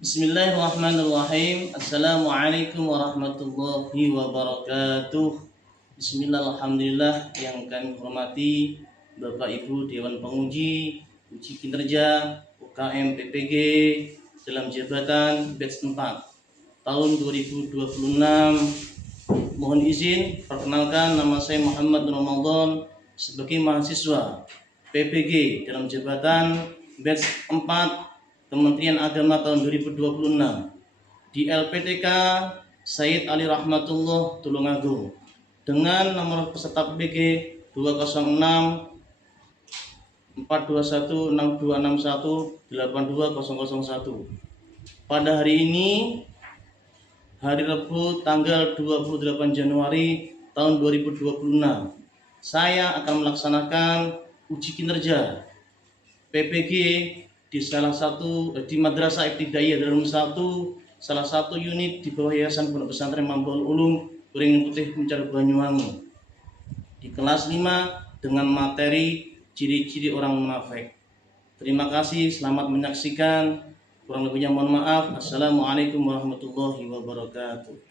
Bismillahirrahmanirrahim. Assalamualaikum warahmatullahi wabarakatuh. Bismillahirrahmanirrahim. Yang kami hormati Bapak Ibu Dewan Penguji Uji Kinerja UKM PPG dalam jabatan batch 4 tahun 2026. Mohon izin perkenalkan, nama saya Muhammad Ramadan sebagai mahasiswa PPG dalam jabatan batch 4 Kementerian Agama tahun 2026 di LPTK Said Ali Rahmatullah Tulungagung dengan nomor peserta PPG 206 421 6261 82001. Pada hari ini, hari Rabu tanggal 28 Januari tahun 2026, saya akan melaksanakan uji kinerja PPG di Madrasah Ibtidaiyah Darul 1, salah satu unit di bawah Yayasan Pondok Pesantren Mambaul Ulum Beringin Putih Muncar Banyuwangi, di kelas 5 dengan materi ciri-ciri orang munafik. Terima kasih, selamat menyaksikan. Kurang lebihnya mohon maaf. Assalamualaikum warahmatullahi wabarakatuh.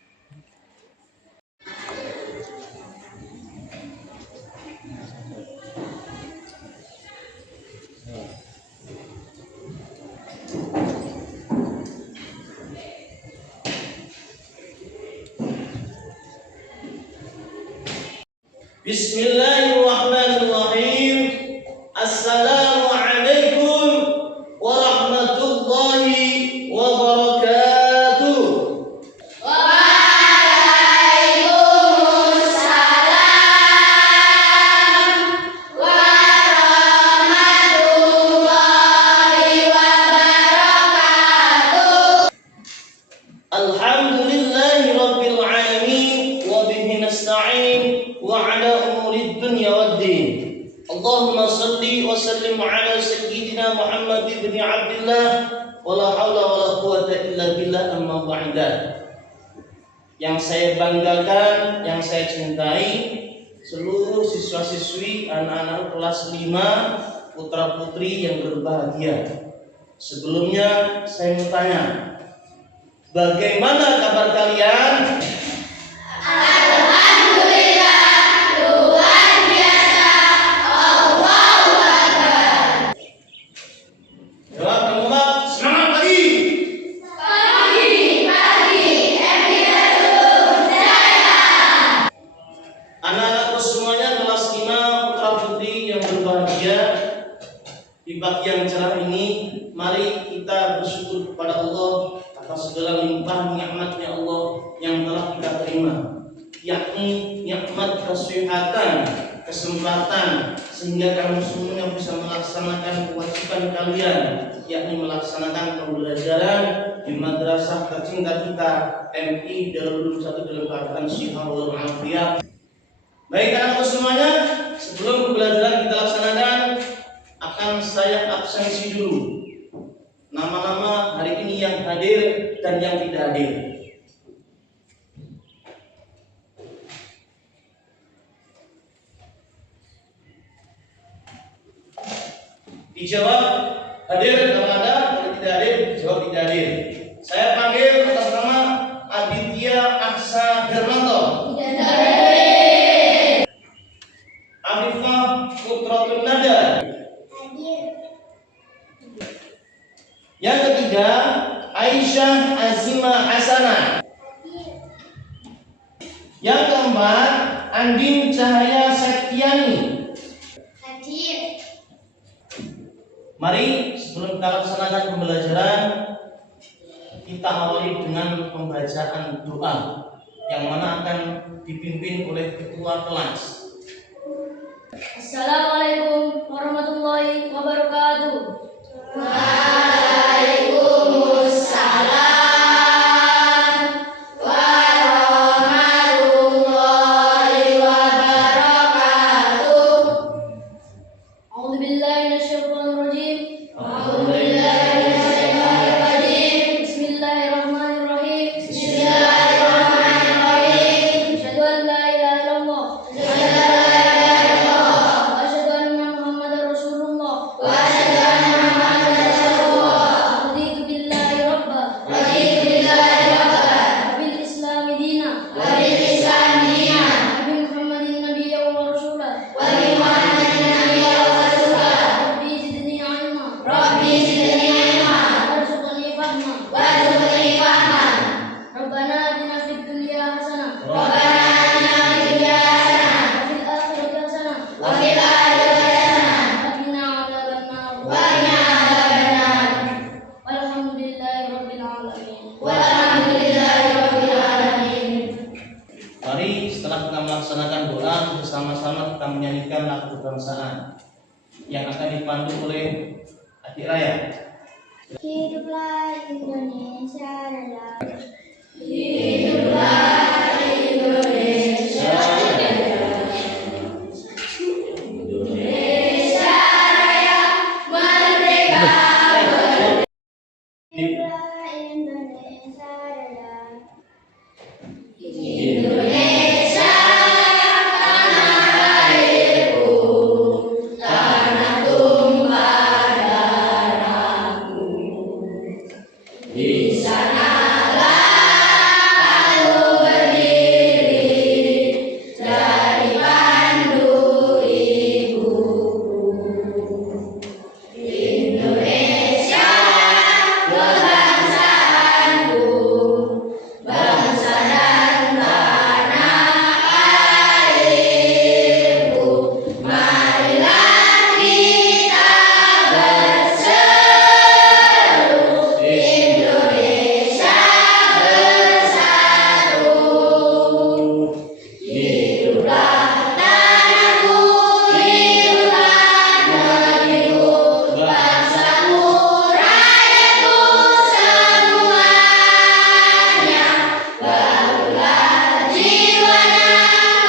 Bismillahirrahmanirrahim. Assalamualaikum warahmatullahi wabarakatuh. Waalaikumsalam warahmatullahi wabarakatuh. Alhamdulillahi rabbil alamin wa bihi nasta'in wa ala umuri dunya waddin. Allahumma salli wa sallim ala sayyidina Muhammad ibn Abdullah wa la hawla wa la quwwata illa billah, amma ba'da. Yang saya banggakan, yang saya cintai, seluruh siswa-siswi anak-anak kelas 5 putra-putri yang berbahagia. Sebelumnya saya mau tanya, bagaimana kabar kalian? Alhamdulillah, luar biasa. Allahu Akbar. Jawab teman-teman, semangat lagi. Pagi, Emirul Jaya. Anak-anakku semuanya kelas 5 putra-putri yang berbahagia, di pagi yang cerah ini, mari kita bersyukur kepada Allah atas segala limpahan nikmatnya Allah yang telah kita terima, yakni nikmat kesehatan, kesempatan, sehingga kamu semuanya bisa melaksanakan kewajiban kalian, yakni melaksanakan pembelajaran di madrasah tercinta kita MI Darul 1 dalam keadaan sehat walafiat. Baik anak-anakku semuanya, sebelum pembelajaran kita laksanakan, akan saya absensi dulu nama-nama hari ini yang hadir dan yang tidak hadir. Dijawab hadir kalau ada, kalau tidak hadir jawab tidak hadir. Saya panggil atas nama Aditya Aksa Hermanto, Afifah Putratun Nada. Yang ketiga, Aisyah Azimah Hasanah. Yang keempat, Andin Cahaya Septiani. Hadir. Mari sebelum kita laksanakan pembelajaran, kita awali dengan pembacaan doa yang mana akan dipimpin oleh ketua kelas. Assalamualaikum warahmatullahi wabarakatuh. Waalaikumsalam warahmatullahi wabarakatuh. A'udzubillahi minasyaitonir rajim. Bismillahirrahmanirrahim. Asyhadu an la ilaha illallah wa asyhadu anna Muhammadar Rasulullah. bersama-sama kita menyanyikan lagu kebangsaan yang akan dipandu oleh adik Raya. Hiduplah Indonesia Raya. Hiduplah Indonesia Raya. Indonesia Raya merdeka. Hiduplah Indonesia Raya. Indonesia tanah airku, tanah tumpah darahku. Di sanalah aku berdiri dari pandu ibuku. Indonesia kebangsaanku, bangsa dan tanah airku. Marilah kita berseru, Indonesia bersatu. Hiduplah tanahku, hiduplah negeriku, bangsaku, rakyatku semuanya. Bangunlah jiwanya,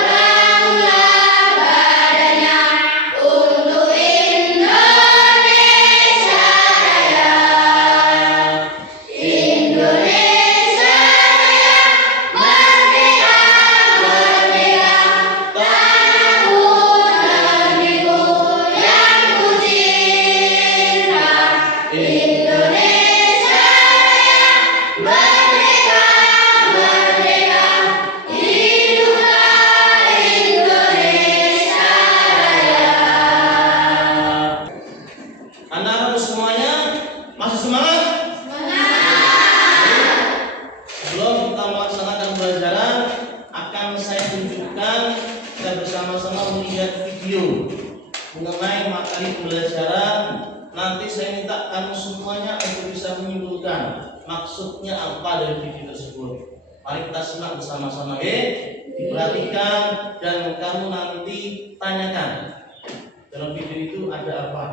bangunlah badannya untuk Indonesia Raya. Indonesia Raya merdeka, merdeka. Tanahku, negeriku yang ku cinta. Indonesia Raya merdeka, merdeka. Hiduplah Indonesia Raya. Anak-anak semuanya masih semangat? Sebelum kita melaksanakan pelajaran, akan saya tunjukkan kita bersama-sama melihat video mengenai materi pembelajaran. Nanti saya minta kamu semuanya untuk bisa menyimpulkan maksudnya apa dari video tersebut. Mari kita simak bersama-sama, diperhatikan dan kamu nanti tanyakan dalam video itu ada apa.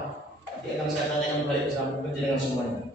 Nanti akan saya tanyakan balik bersama dengan semuanya.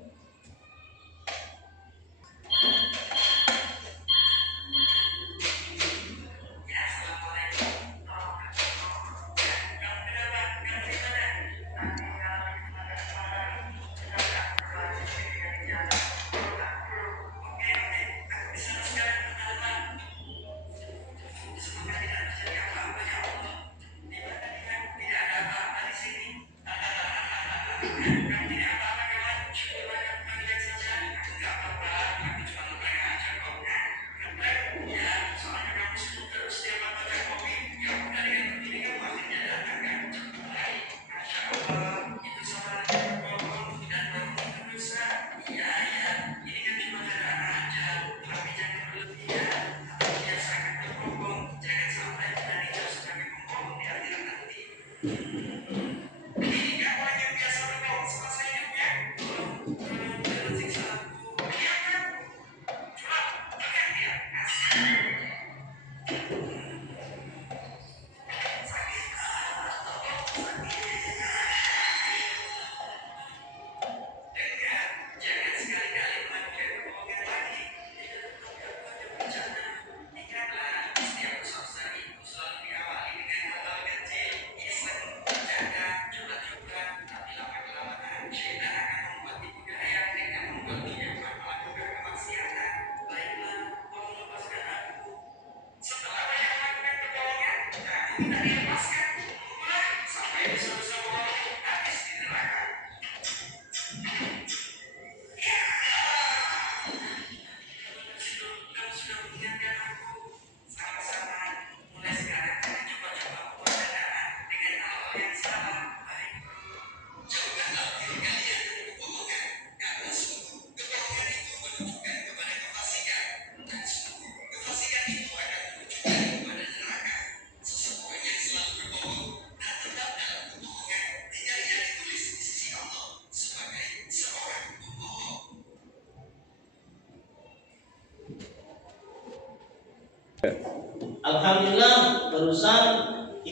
Alhamdulillah barusan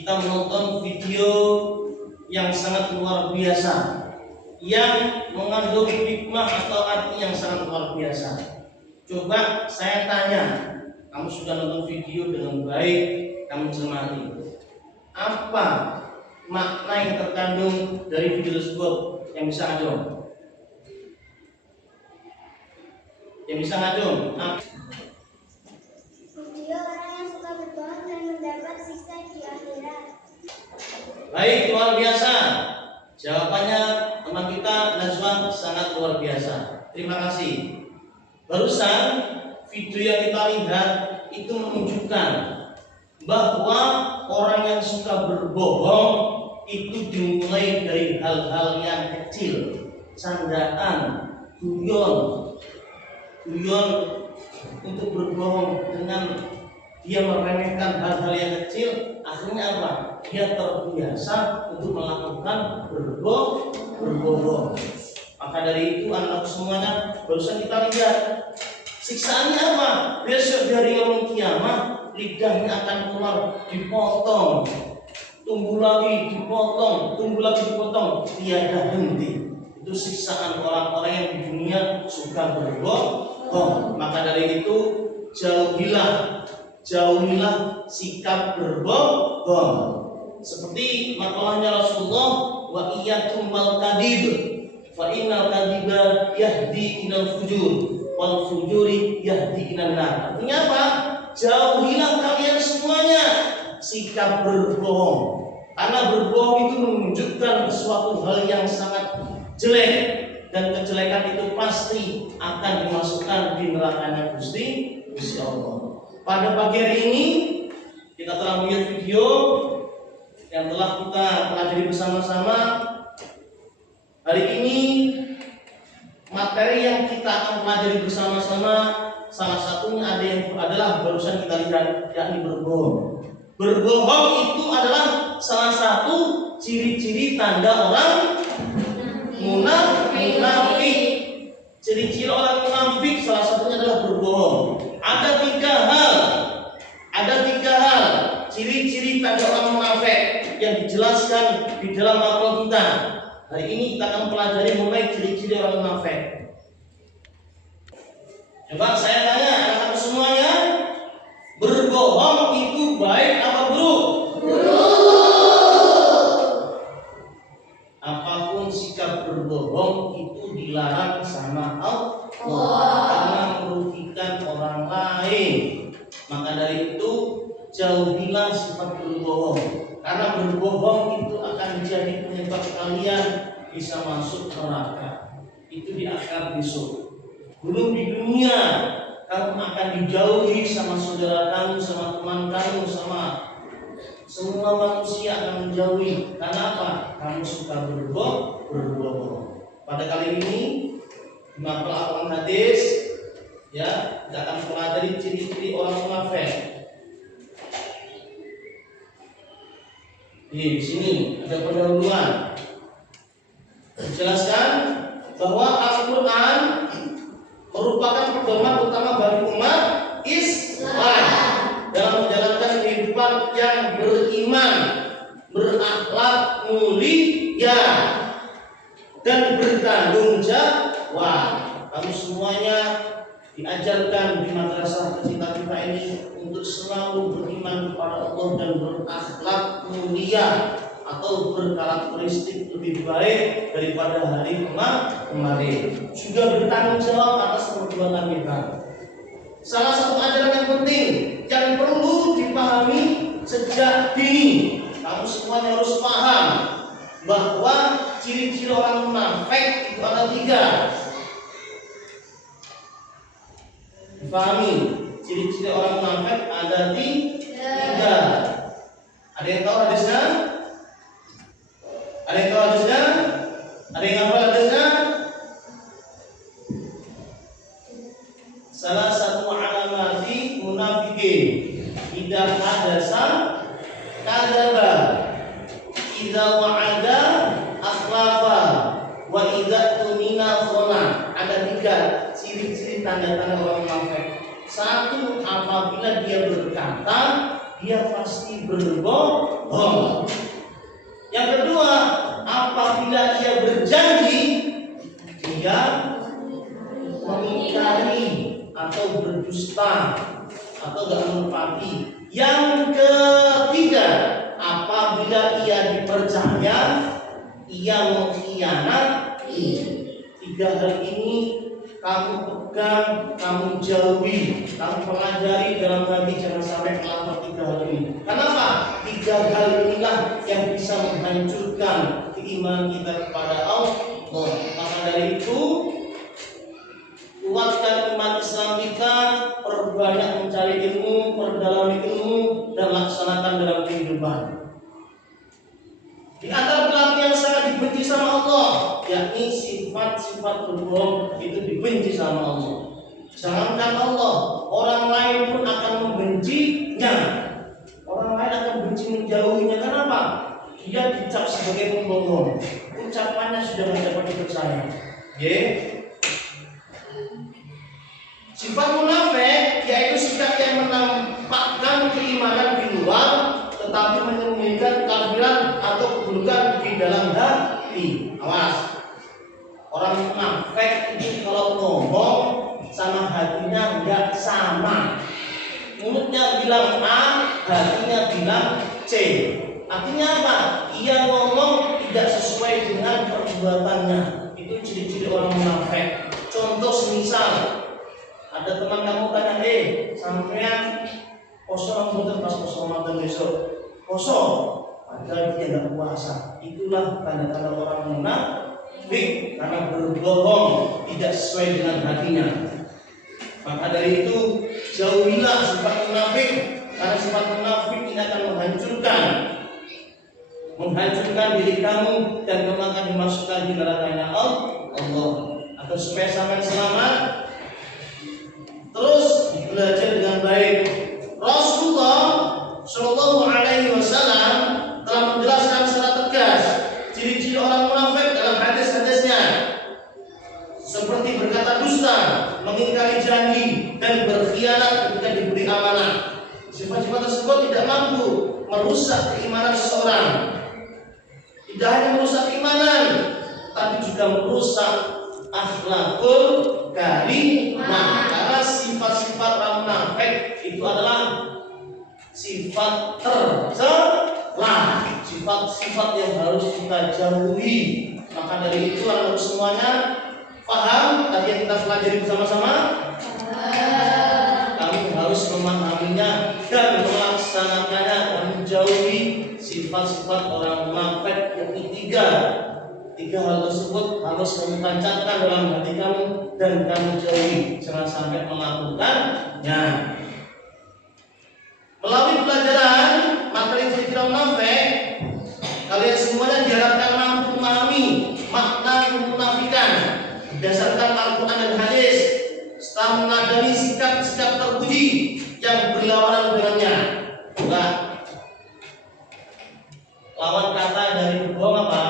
kita menonton video yang sangat luar biasa, yang mengandung hikmah atau arti yang sangat luar biasa. Coba saya tanya, kamu sudah nonton video dengan baik, kamu cermati, apa makna yang terkandung dari video tersebut? Yang bisa ngajong? Yang bisa ngajong? Video orang yang suka berbohong dan mendapat siksa di akhirat. Baik, luar biasa. Jawabannya teman kita Najwa sangat luar biasa. Terima kasih. Barusan video yang kita lihat itu menunjukkan bahwa orang yang suka berbohong itu dimulai dari hal-hal yang kecil, candaan, guyon untuk berbohong dengan dia meremehkan hal-hal yang kecil. Akhirnya apa? Dia terbiasa untuk melakukan berbohong. Maka dari itu anak-anak semuanya, barusan kita lihat siksaannya apa? Besok dari yaumul kiamah lidahnya akan keluar dipotong, tumbuh lagi dipotong, tiada henti. Itu siksaan orang-orang yang di dunia suka berbohong. Maka dari itu jauhilah sikap berbohong. Seperti makalahnya Rasulullah, wa iyyakum wal kadhib fa innal kadhiba yahdi ilal fujur wal fujuri yahdi ilan nar. Artinya apa? Jauhilah kalian semuanya sikap berbohong. Karena berbohong itu menunjukkan sesuatu hal yang sangat jelek, dan kejelekan itu pasti akan dimasukkan di nerakanya Gusti Allah. Pada pagi hari ini kita telah melihat video yang telah kita pelajari bersama-sama. Hari ini materi yang kita akan pelajari bersama-sama salah satunya adalah barusan kita lihat, yakni berbohong. Berbohong itu adalah salah satu ciri-ciri tanda orang munafik. Ciri-ciri orang munafik salah satunya adalah berbohong. Ada tiga hal ciri-ciri tanda orang munafik yang dijelaskan di dalam makhluk kita. Hari ini kita akan pelajari mengenai ciri-ciri orang munafik. Coba saya tanya anak-anak semuanya, berbohong itu baik apa buruk? Apapun sikap berbohong itu dilarang sama Allah karena merugikan orang lain. Maka dari itu jauhilah sifat berbohong, karena berbohong itu akan menjadi penyebab kalian bisa masuk neraka. Itu di akhir besok. Belum di dunia kamu akan dijauhi sama saudara kamu, sama teman kamu, sama semua manusia akan menjauhi. Karena apa? Kamu suka berbohong. Pada kali ini di mapel hadis ya, kita akan pelajari ciri-ciri orang munafik. Di sini ada pendahuluan dijelaskan bahwa Al-Quran merupakan pedoman utama bagi umat Islam dalam menjalankan kehidupan yang beriman, berakhlak mulia, dan bertanggung jawab. Kamu semuanya diajarkan di madrasah tercinta kita ini untuk selalu beriman kepada Allah dan berakhlak mulia atau berkarakteristik lebih baik daripada hari kemarin. Juga bertanggung jawab atas perbuatan kita. Salah satu ajaran yang penting yang perlu dipahami sejak dini, kamu semuanya harus paham bahwa ciri-ciri orang munafik itu ada 3. Dipahami, ciri-ciri orang munafik ada 3. Ada yang tahu hadisnya? Ada yang tahu hadisnya? Ada yang hafal hadisnya? Salah satu alamati munafikin idza hadasa kadzaba, idza wa'ada akhlafa, wa idza tumina khana. Ada 3 ciri-ciri tanda-tanda orang munafik. 1, apabila dia berkata dia pasti berbohong. Yang kedua, apabila ia berjanji, dia mengingkari atau berdusta atau tidak menepati. Yang ketiga, apabila ia dipercaya, ia mengkhianati. Tiga hal ini kamu pegang, kamu jauhi, kamu pelajari dalam hati, jangan sampai melanggar tiga hal ini. Kenapa? Tiga hal inilah yang bisa menghancurkan keimanan kita kepada Allah. Maka dari itu, kuatkan iman Islam kita, perbanyak mencari ilmu, perdalami ilmu, dan laksanakan dalam kehidupan. Di antara perilaku yang sangat dibenci sama Allah, yakni sifat-sifat berbohong, itu dibenci sama Allah. Jangankan Allah, orang lain pun akan membencinya. Orang lain akan benci menjauhinya. Kenapa? Dia dicap sebagai pembohong. Ucapannya sudah tidak dapat dipercaya. Sifat munafik yaitu sikap yang menampakkan keimanan di luar, tetapi menyembunyikan kekafiran atau keburukan di dalam hati. Awas, orang munafik itu kalau ngomong sama hatinya nggak sama. Mulutnya bilang A, hatinya bilang C. Artinya apa? Ia ngomong tidak sesuai dengan perbuatannya. Itu ciri-ciri orang munafik. Contoh semisal ada teman kamu tanya, sampean poso ramadan pas poso Ramadan besok poso, padahal dia tidak puasa. Itulah tanda-tanda orang munafik, karena berbohong tidak sesuai dengan hatinya. Maka dari itu jauhilah sifat munafik, karena sifat munafik ini akan menghancurkan diri kamu dan kamu akan dimasukkan di neraka Allah. Agar supaya sampai selamat, terus belajar dengan baik. Rasulullah Shallallahu Alaihi Wasallam telah menjelaskan secara tegas ciri-ciri orang munafik dalam hadis-hadisnya, seperti berkata dusta, mengingkari janji, dan berkhianat ketika diberi amanah. Sifat-sifat tersebut tidak mampu merusak keimanan seseorang. Tidak hanya merusak keimanan, tapi juga merusak akhlakul karimah. Karena sifat-sifat orang munafik itu adalah sifat tercela, sifat-sifat yang harus kita jauhi. Maka dari itu anak semuanya paham tadi yang kita pelajari bersama-sama. Kami harus memahaminya dan melaksanakannya dan menjauhi sifat-sifat orang munafik, yakni tiga hal tersebut harus kamu tancapkan dalam hati kamu dan kamu jauhi, jangan sampai melakukannya. Melalui pelajaran materi ciri-ciri munafik, kalian semuanya diharapkan mampu memahami makna kemunafikan berdasarkan Al-Quran dan hadis, setelah menadani sikap-sikap terpuji yang berlawanan dengannya. Enggak. Lawan kata dari berbohong apa?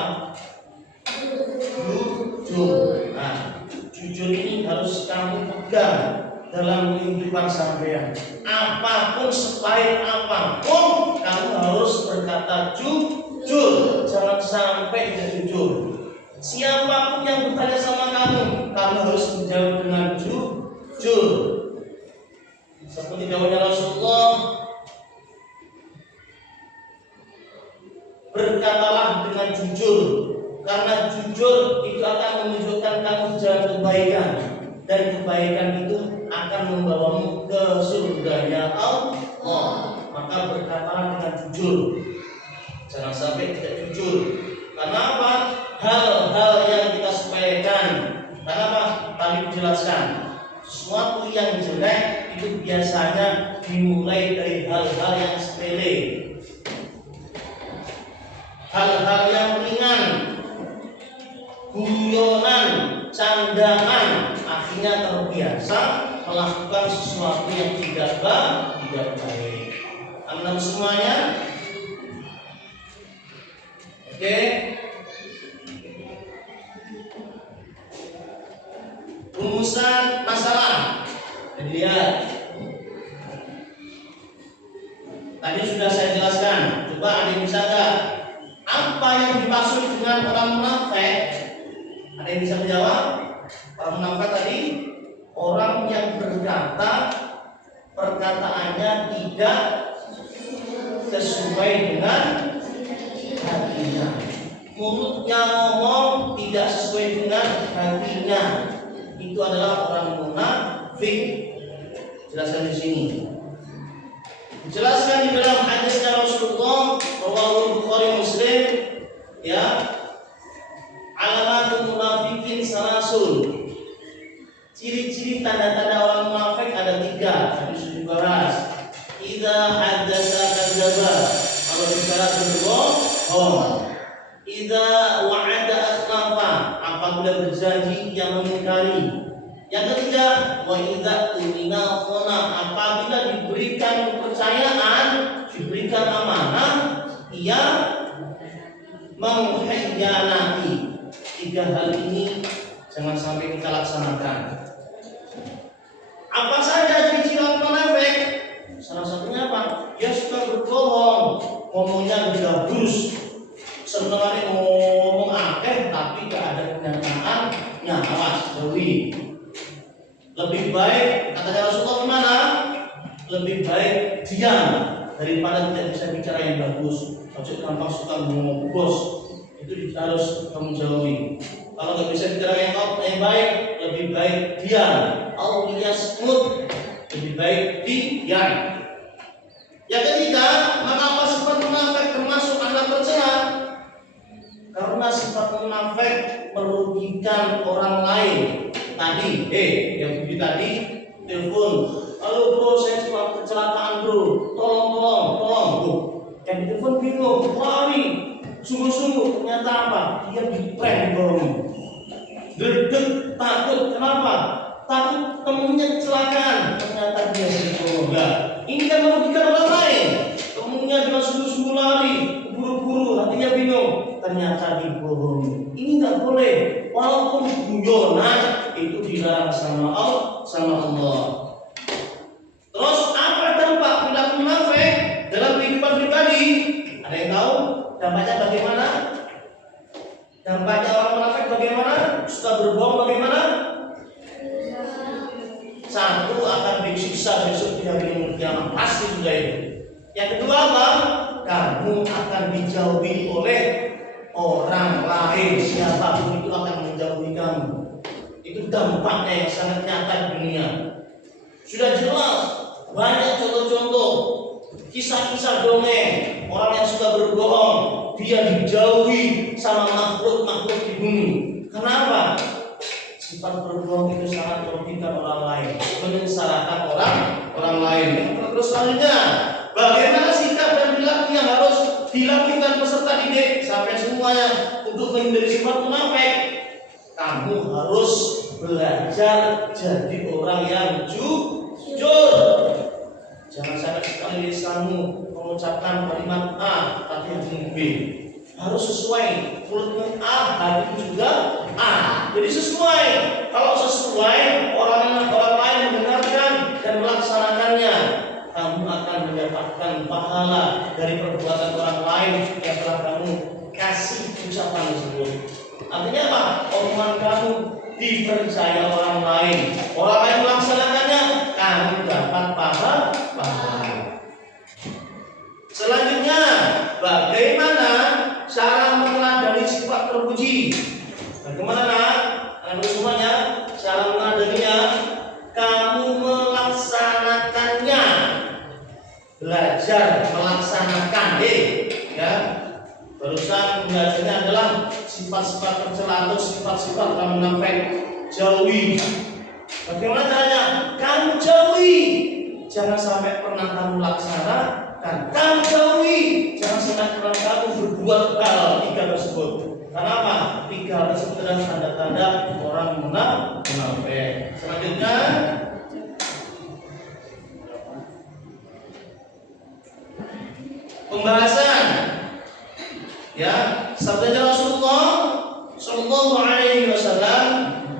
Jujur. Nah, jujur ini harus kamu pegang dalam kehidupan sampean. Apapun, sepahit apapun, kamu harus berkata jujur. Jangan sampai tidak jujur. Siapapun yang bertanya sama kamu harus menjawab dengan jujur. Seperti dawuhnya Rasulullah, berkatalah dengan jujur, karena jujur itu akan menunjukkan kamu jalan kebaikan, dan kebaikan itu akan membawamu ke surganya Allah. Maka berkatalah dengan jujur, jangan sampai tidak jujur. Karena apa? Hal-hal yang kita sepelekan. Karena apa? Tadi dijelaskan, sesuatu yang jelek itu biasanya dimulai dari hal-hal yang sepele. Hal-hal yang ringan, guyonan, candaan, akhirnya terbiasa melakukan sesuatu yang tidak baik. Anak semuanya, oke? Rumusan masalah. Jadi lihat. Tadi sudah saya jelaskan. Coba ada yang bisa nggak? Apa yang dimaksud dengan orang munafik? Ada yang bisa menjawab? Orang munafik tadi orang yang berkata perkataannya tidak sesuai dengan hatinya. Mulutnya ngomong tidak sesuai dengan hatinya. Itu adalah orang munafik. Jelaskan di sini. Dijelaskan di dalam hadisnya Rasulullah riwayat Bukhari Muslim, ya, alamatul munafikin salasun. Ciri-ciri tanda-tanda orang munafik ada 3. Tadi sudah dibahas. Idza haddatsa kadzdzaba. Kalau bicara berbohong. Idza wa'ada akhlafa. Apabila berjanji yang mengingkari. Yang ketiga, wa idza tumina khana. Apabila diberikan kepercayaan, diberikan amanah, ia mengkhianati. 3 hal ini jangan sampai kita laksanakan. Apa saja ciri-ciri orang munafik? Salah satunya apa? Dia suka berbohong, ngomongnya gabus, sebenarnya ngomong akeh tapi gak ada kenyataannya. Awas, jauhi. Lebih baik, katanya Rasulullah gimana? Lebih baik diam daripada tidak bisa bicara yang bagus. Ojo gampang suka ngomong bos, itu harus kamu jauhi. Kalau nggak bisa bicara yang baik, lebih baik diam. Auliyasmut, lebih baik diam. Yang ketiga, mengapa sifat munafik termasuk anak tercela? Karena sifat munafik merugikan orang lain. Tadi, yang tadi telepon, halo bro, saya cuma kecelakaan bro, tolong bro. Yang telepon bingung, lari, sungguh-sungguh, ternyata apa? Dia di prank bro. Deg-deg, takut, kenapa? Takut temennya kecelakaan, ternyata dia berbohong. Ini kan merugikan orang lain. Temennya dengan sungguh-sungguh lari, buru-buru, hatinya bingung, ternyata dibohongi. Ini nggak boleh. Walaupun guyonan itu dilarang sama Allah. Terus apa dampak perilaku munafik dalam kehidupan pribadi? Ada yang tahu dampaknya bagaimana? Dampaknya orang munafik bagaimana? Suka berbohong bagaimana? 1, akan disiksa besok di hari kiamat, pasti sudah itu. Yang kedua apa? Kamu akan dijauhi oleh orang lain, siapapun itu akan menjauhi kamu. Itu dampaknya yang sangat nyata di dunia. Sudah jelas banyak contoh-contoh kisah-kisah dongeng orang yang suka berbohong, dia dijauhi sama makhluk-makhluk di bumi. Kenapa? Sifat berbohong itu sangat merugikan orang lain, menyengsarakan orang lain. Terus selanjutnya, bagaimana sikap dan perilaku yang harus dilakukan peserta didik sampai semuanya untuk menghindari sifat munafik? Kamu harus belajar jadi orang yang jujur. Jangan sampai sekali lisanmu mengucapkan kalimat A tapi hatimu B. Harus sesuai, mulutmu A, hatimu juga A. Jadi sesuai. Kalau sesuai, orang lain mendengarkan dan melaksanakannya, kamu akan mendapatkan pahala dari perbuatan orang lain yang telah kamu kasih ucapan tersebut. Artinya apa? Omongan kamu dipercaya orang lain. Orang lain melaksanakannya, kamu dapat pahala. Selanjutnya, bagaimana cara meneladani sifat terpuji? Bagaimana anak semuanya cara meneladaninya? Kamu melaksanakannya, belajar melaksanakan. Ya, barusan belajarnya adalah sifat-sifat tercela atau sifat-sifat orang munafik. Jauhi. Bagaimana caranya? Kamu jauhi. Jangan sampai pernah kamu laksanakan. Kamu jauhi. Jangan sampai pernah kamu berbuat hal 3 tersebut. Karena apa? 3 hal tersebut adalah tanda-tanda orang munafik. Selanjutnya, pembahasan, ya, sabda Rasulullah Shallallahu Alaihi Wasallam,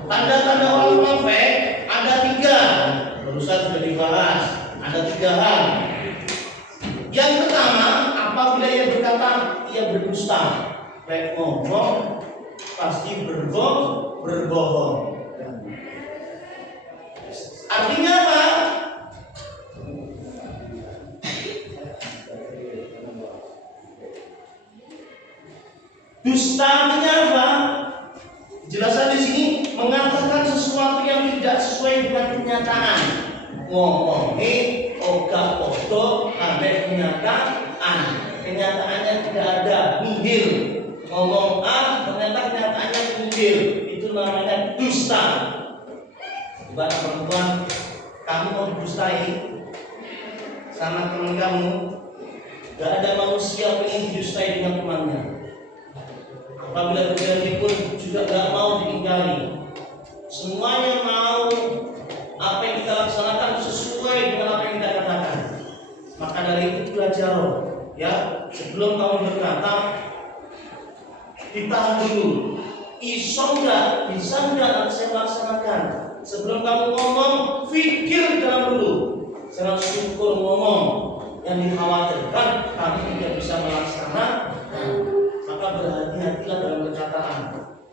tanda-tanda orang munafik ada 3. Barusan sudah dibahas, ada 3 hal. Yang ngomong pasti berbohong. Artinya apa? Dusta artinya apa? Jelasan di sini mengatakan sesuatu yang tidak sesuai dengan kenyataan. Ngomongin ogah podo sampai kenyataan. Kenyataannya tidak ada, nihil. Ngomong A, ternyata kenyataannya nihil. Itu namanya dusta. Ibarat perempuan, kamu mau didustai sama teman kamu, gak ada manusia yang ingin didustai dengan temannya. Apabila berjanji pun juga gak mau diingkari. Semuanya mau apa yang kita laksanakan sesuai dengan apa yang kita katakan. Maka dari itu belajar, ya, sebelum kamu berkata, ditahan dulu. Iso enggak, bisa enggak saya laksanakan. Sebelum kamu ngomong, pikir dalam dulu. Jangan syukur ngomong yang dikhawatirkan kamu tidak bisa melaksanakan. Maka berhati-hatilah dalam perkataan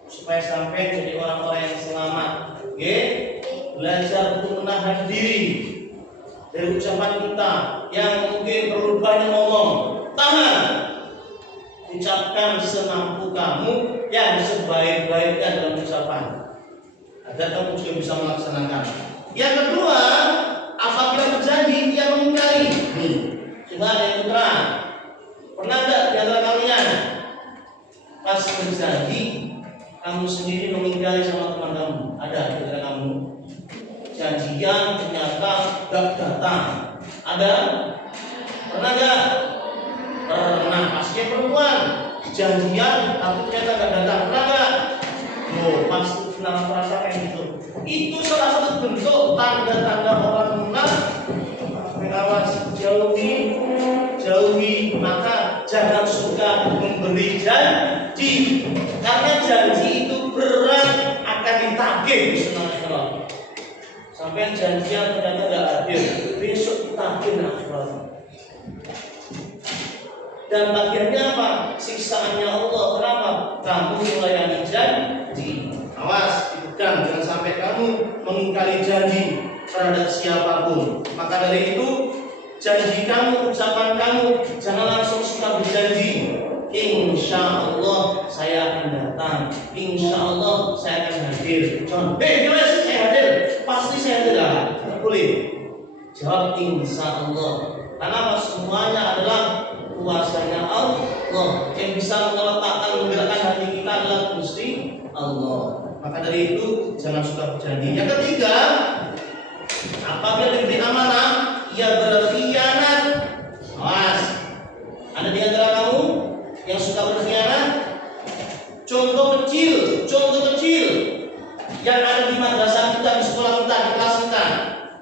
supaya sampai jadi orang-orang yang selamat. Oke? Belajar untuk menahan diri dari ucapan kita yang mungkin perlu banyak ngomong. Tahan. Ucapkan semampu kamu yang sebaik-baiknya dalam ucapan. Agar kamu juga bisa melaksanakan. Yang kedua, apabila berjanji dia mengingkari. Coba yang putra, pernah tidak di antara kalian pas berjanji kamu sendiri mengingkari sama teman kamu? Ada di antara kamu? Janjian ternyata gak datang. Ada? Pernah gak? Pernah. Pastinya perempuan. Janjian tapi ternyata gak datang. Pernah gak? Oh, pasti pernah merasa kayak gitu. Itu salah satu bentuk tanda-tanda orang munafik. Awas, jauhi, maka jangan suka memberi janji. Karena janji itu berat, akan ditagih senang-senang. Sampai janjian ternyata tidak hadir, besok ditagih akhirat. Dan bagiannya apa? Siksaannya Allah. Kenapa? Kamu melayani janji. Awas, jangan sampai kamu mengingkari janji terhadap siapapun. Maka dari itu, janji kamu, ucapan kamu, jangan langsung suka berjanji. Insya Allah saya akan datang. Insya Allah saya akan hadir. Jangan, saya hadir. Pasti saya hadir. Tidak boleh. Jawab insya Allah. Karena semuanya adalah kuasanya Allah. Yang bisa menggerakkan hati kita adalah Gusti Allah. Maka dari itu jangan suka berjanji. Yang ketiga, apabila diberi amanah, ia berkhianat. Awas, ada di antara kamu yang suka berkhianat. Contoh kecil yang ada di madrasah kita, di sekolah kita, di kelas kita.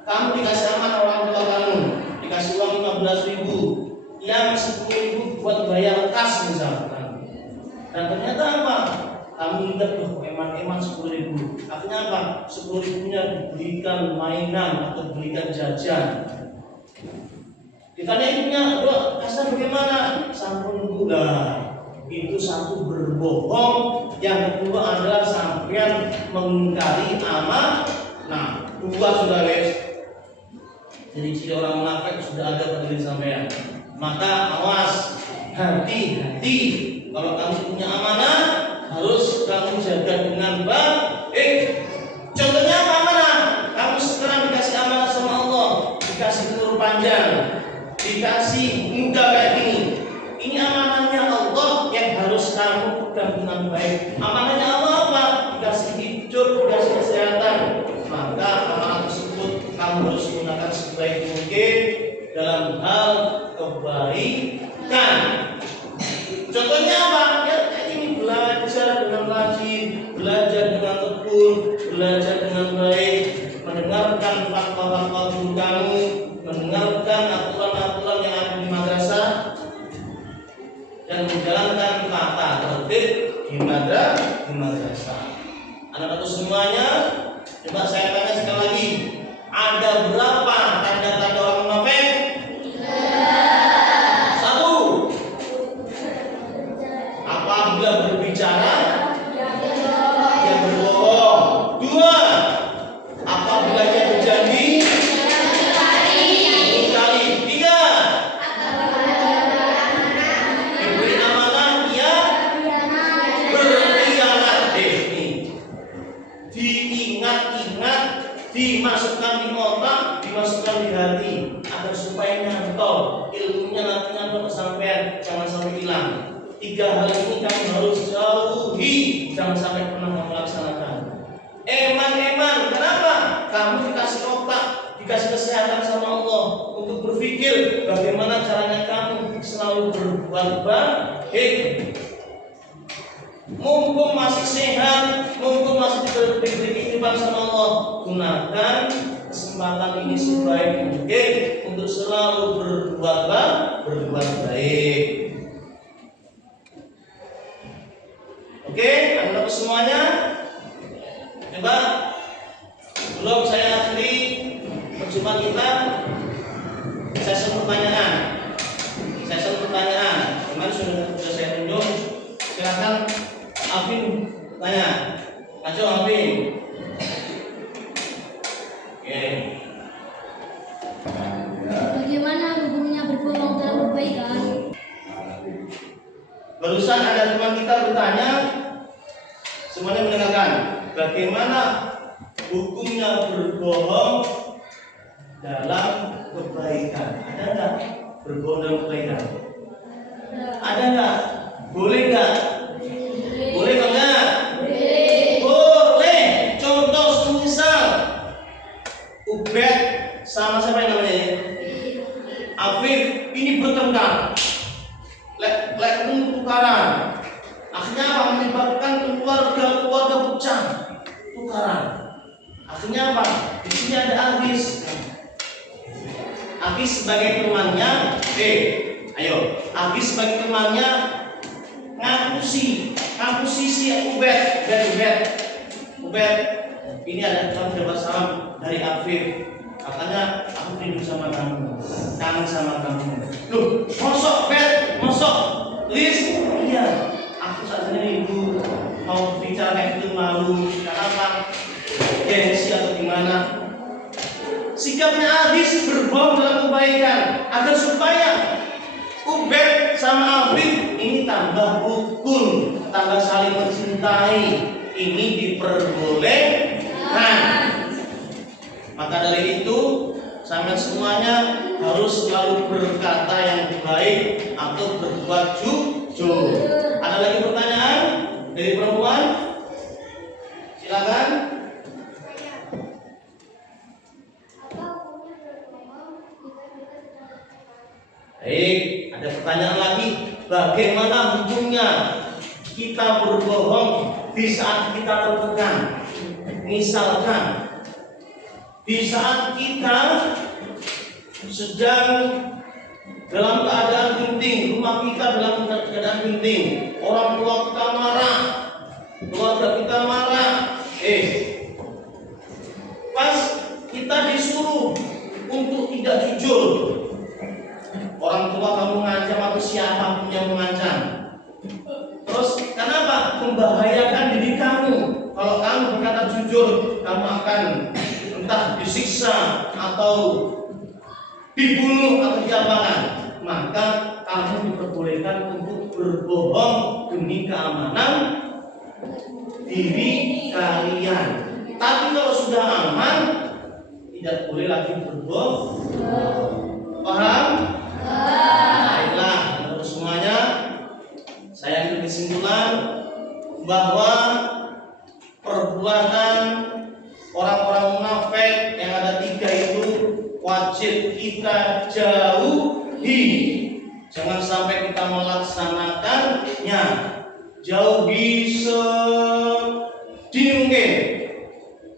Kamu dikasih amanah orang tua kamu, dikasih uang 15.000, yang 10.000 buat bayar kas misalkan. Dan ternyata apa? Kamu ingat tuh eman 10.000. Artinya apa? 10.000-nya dibelikan mainan atau dibelikan jajan. Ditanya ibunya, "Dok, kasar bagaimana?" "Sampun gula." Itu satu berbohong. Yang kedua adalah sampean mengingkari amanah. Nah, dua sudah guys. Jadi ciri orang munafik sudah ada pada diri sampean. Maka awas, hati-hati. Kalau kamu punya amanah, harus kamu jaga dengan baik. Contohnya apa amanah? Kamu sekarang dikasih amanah sama Allah, dikasih umur panjang, dikasih muda kayak gini. Ini amanahnya Allah yang harus kamu pegang dengan baik. Amanahnya Allah apa? Dikasih hidup, dikasih kesehatan. Maka amanah tersebut kamu harus gunakan sebaik mungkin dalam hal kebaikan. Contohnya apa? Ya ini belajar dengan rajin, belajar dengan tekun, belajar dengan baik, mendengarkan fatwa-fatwa guru kamu, mendengarkan aturan-aturan yang ada di madrasah, dan menjalankan tata tertib di madrasah. Anak-anak semuanya, coba saya tanya sekali lagi, ada berapa tanda-tanda orang munafik? Apabila berbicara di otak, dimasukkan di hati, agar supaya nyantol ilmunya nanti nyantol kesampaian, jangan sampai hilang. 3 hal ini kamu harus jauhi, jangan sampai pernah melaksanakan. Eman, kenapa? Kamu dikasih otak, dikasih kesehatan sama Allah untuk berpikir bagaimana caranya kamu selalu berbuat baik. Mumpung masih sehat, mumpung masih diberi kehidupan sama Allah, gunakan kesempatan ini sebaik mungkin untuk selalu berbuat baik. Oke, anak-anak semuanya, coba sebelum saya akhiri perjumpaan kita, sesi pertanyaan. Kemarin sudah saya tunjuk. Silakan Alvin tanya. Ayo Alvin. Oke. Bagaimana hukumnya berbohong dalam kebaikan? Barusan ada teman kita bertanya, semuanya mendengarkan. Bagaimana hukumnya berbohong dalam kebaikan? Ada nggak berbohong dalam kebaikan? Ada nggak? Boleh nggak? Boleh nggak? Boleh. Contoh semisal Ubed sama siapa yang namanya? Afif ini bertengkar, tukaran. Akhirnya apa? Menyebabkan keluarga pecah, tukaran. Akhirnya apa? Di sini ada Agis sebagai temannya. Agis sebagai temannya ngapusi si Ubed. Ini ada dapat salam dari Afif. Katanya aku rindu sama kamu, kangen sama kamu. Loh, mosok, Liz? Iya, aku saat ini rindu. Mau bicara kayak gitu malu. Kenapa? Gengsi atau gimana? Sikapnya Agis berbohong dalam kebaikan agar supaya Ubed sama Afif ini tambah rukun, tambah saling mencintai. Ini diperbolehkan. Maka dari itu, sampai semuanya harus selalu berkata yang baik atau berbuat jujur. Ada lagi pertanyaan dari perempuan? Silakan. Baik, ada pertanyaan lagi. Bagaimana hukumnya kita berbohong di saat kita tertekan? Misalkan di saat kita sedang dalam keadaan genting, rumah kita dalam keadaan genting, orang tua kita marah, keluarga kita marah, pas kita disuruh untuk tidak jujur, orang tua kamu mengancam atau siapapun yang mengancam, terus kenapa? Membahayakan diri kamu. Kalau kamu berkata jujur, kamu akan entah disiksa atau dibunuh atau diapakan, maka kamu diperbolehkan untuk berbohong demi keamanan diri kalian. Tapi kalau sudah aman, tidak boleh lagi berbohong. Paham? Baiklah, untuk semuanya, saya ambil kesimpulan bahwa perbuatan orang-orang munafik yang ada 3 itu wajib kita jauhi. Jangan sampai kita melaksanakannya. Jauhi sedini mungkin.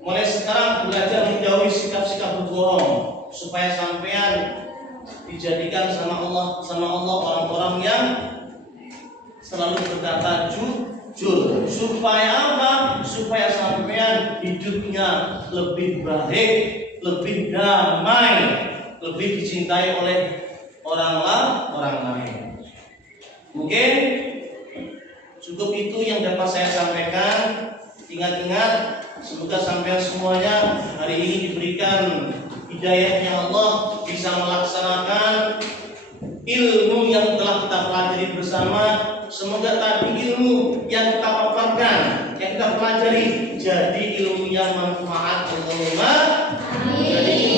Mulai sekarang belajar menjauhi sikap-sikap berbohong supaya sampean dijadikan sama Allah orang-orang yang selalu berkata jujur. Supaya apa? Supaya sampean hidupnya lebih baik, lebih damai, lebih dicintai oleh orang lain. Mungkin cukup itu yang dapat saya sampaikan. Ingat-ingat, semoga sampean semuanya hari ini diberikan hidayahnya Allah, bisa melaksanakan ilmu yang telah kita pelajari bersama. Semoga tadi ilmu yang kita paparkan, yang kita pelajari, jadi ilmu yang manfaat. Allahumma amin.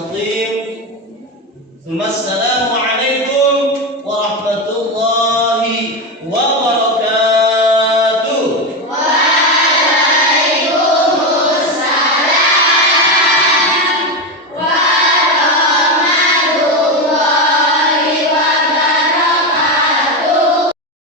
mustaqim. Assalamu